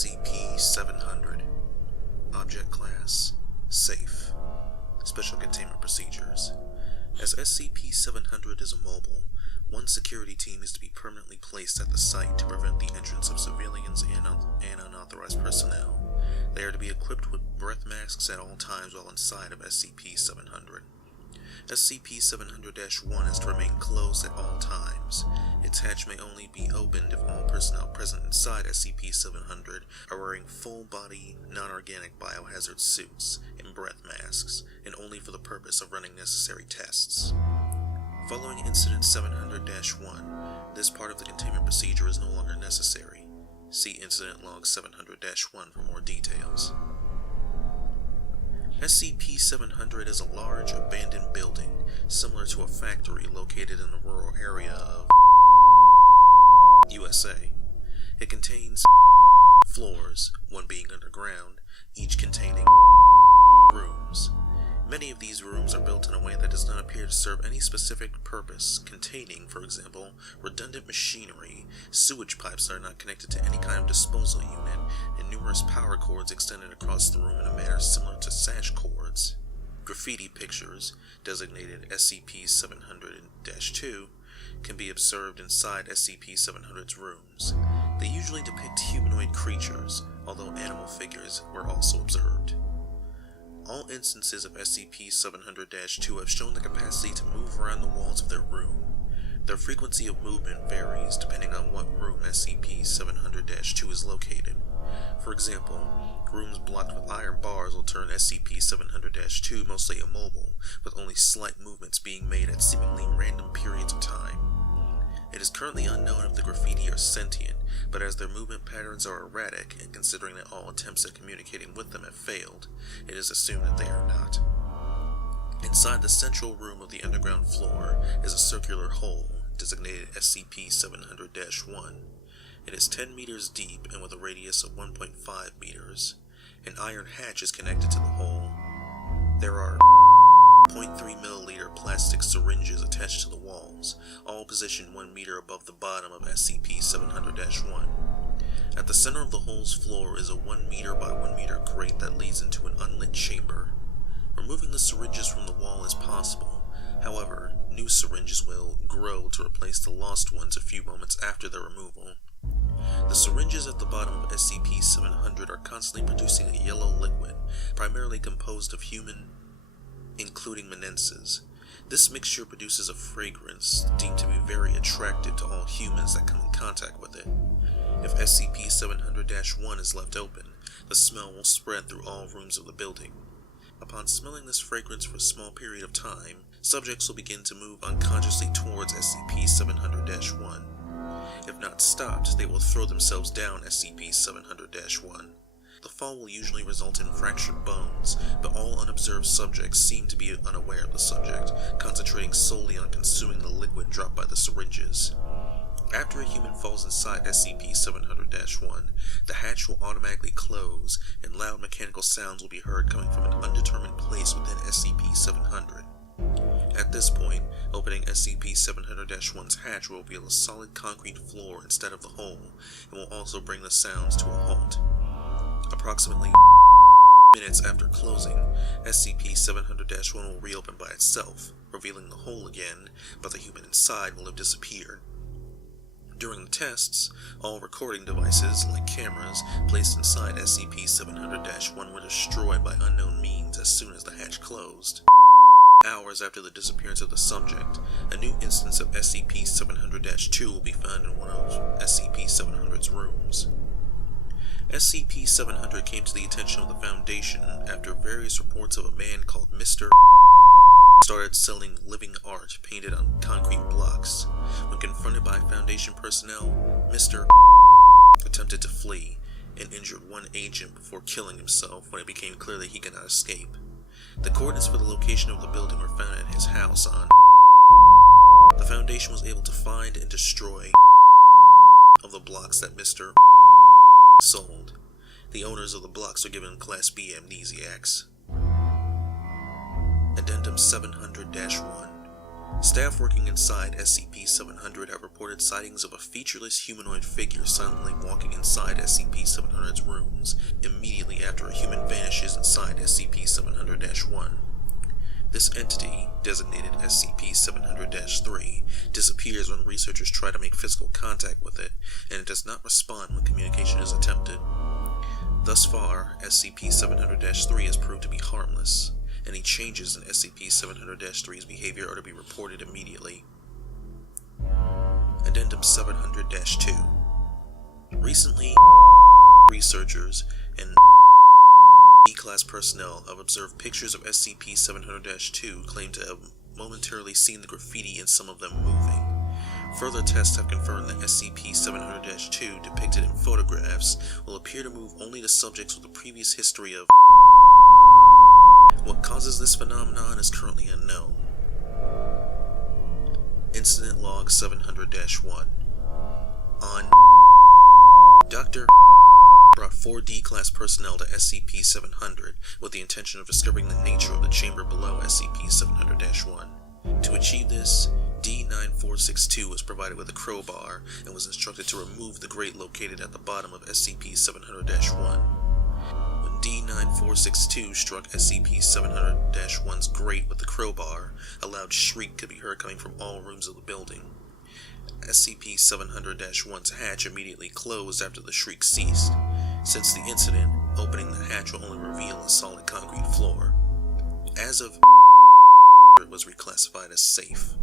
SCP-700. Object Class Safe. Special Containment Procedures. As SCP-700 is immobile, one security team is to be permanently placed at the site to prevent the entrance of civilians and unauthorized personnel. They are to be equipped with breath masks at all times while inside of SCP-700. SCP-700-1 is to remain closed at all times. Its hatch may only be opened if all personnel present inside SCP-700 are wearing full-body, non-organic biohazard suits and breath masks, and only for the purpose of running necessary tests. Following Incident 700-1, this part of the containment procedure is no longer necessary. See Incident Log 700-1 for more details. SCP-700 is a large, abandoned building, similar to a factory located in a rural area of USA. It contains floors, one being underground, each containing rooms. Many of these rooms are built in a way that does not appear to serve any specific purpose, containing, for example, redundant machinery, sewage pipes that are not connected to any kind of disposal unit, and numerous power cords extended across the room in a manner similar to sash cords. Graffiti pictures, designated SCP-700-2, can be observed inside SCP-700's rooms. They usually depict humanoid creatures, although animal figures were also observed. All instances of SCP-700-2 have shown the capacity to move around the walls of their room. Their frequency of movement varies depending on what room SCP-700-2 is located. For example, rooms blocked with iron bars will turn SCP-700-2 mostly immobile, with only slight movements being made at seemingly random periods of time. It is currently unknown if the graffiti are sentient, but as their movement patterns are erratic, and considering that all attempts at communicating with them have failed, it is assumed that they are not. Inside the central room of the underground floor is a circular hole, designated SCP-700-1. It is 10 meters deep and with a radius of 1.5 meters. An iron hatch is connected to the hole. There are 0.3 milliliter plastic syringes attached to the walls, all positioned 1 meter above the bottom of SCP-700-1. At the center of the hole's floor is a 1 meter by 1 meter grate that leads into an unlit chamber. Removing the syringes from the wall is possible. However, new syringes will grow to replace the lost ones a few moments after their removal. The syringes at the bottom of SCP-700 are constantly producing a yellow liquid, primarily composed of human, including menenses. This mixture produces a fragrance deemed to be very attractive to all humans that come in contact with it. If SCP-700-1 is left open, the smell will spread through all rooms of the building. Upon smelling this fragrance for a small period of time, subjects will begin to move unconsciously towards SCP-700-1. If not stopped, they will throw themselves down SCP-700-1. The fall will usually result in fractured bones, but all unobserved subjects seem to be unaware of the subject, concentrating solely on consuming the liquid dropped by the syringes. After a human falls inside SCP-700-1, the hatch will automatically close, and loud mechanical sounds will be heard coming from an undetermined place within SCP-700. At this point, opening SCP-700-1's hatch will reveal a solid concrete floor instead of the hole, and will also bring the sounds to a halt. Approximately minutes after closing, SCP-700-1 will reopen by itself, revealing the hole again, but the human inside will have disappeared. During the tests, all recording devices, like cameras, placed inside SCP-700-1 were destroyed by unknown means as soon as the hatch closed. Hours after the disappearance of the subject, a new instance of SCP-700-2 will be found in one of SCP-700's rooms. SCP-700 came to the attention of the Foundation after various reports of a man called Mr. started selling living art painted on concrete blocks. When confronted by Foundation personnel, Mr. attempted to flee and injured one agent before killing himself when it became clear that he could not escape. The coordinates for the location of the building were found at his house on. The Foundation was able to find and destroy of the blocks that Mr. sold. The owners of the blocks are given Class B amnesiacs. Addendum 700-1. Staff working inside SCP-700 have reported sightings of a featureless humanoid figure silently walking inside SCP-700 SCP-700's rooms immediately after a human vanishes inside SCP-700-1. This entity, designated SCP-700-3, disappears when researchers try to make physical contact with it, and it does not respond when communication is attempted. Thus far, SCP-700-3 has proved to be harmless. Any changes in SCP-700-3's behavior are to be reported immediately. Addendum 700-2. Recently, researchers and D-Class personnel have observed pictures of SCP-700-2 claim to have momentarily seen the graffiti in some of them moving. Further tests have confirmed that SCP-700-2 depicted in photographs will appear to move only to subjects with a previous history of. What causes this phenomenon is currently unknown. Incident Log 700-1. On Dr. brought 4 D-Class personnel to SCP-700 with the intention of discovering the nature of the chamber below SCP-700-1. To achieve this, D-9462 was provided with a crowbar and was instructed to remove the grate located at the bottom of SCP-700-1. When D-9462 struck SCP-700-1's grate with the crowbar, a loud shriek could be heard coming from all rooms of the building. SCP-700-1's hatch immediately closed after the shriek ceased. Since the incident, opening the hatch will only reveal a solid concrete floor. As of, it was reclassified as safe.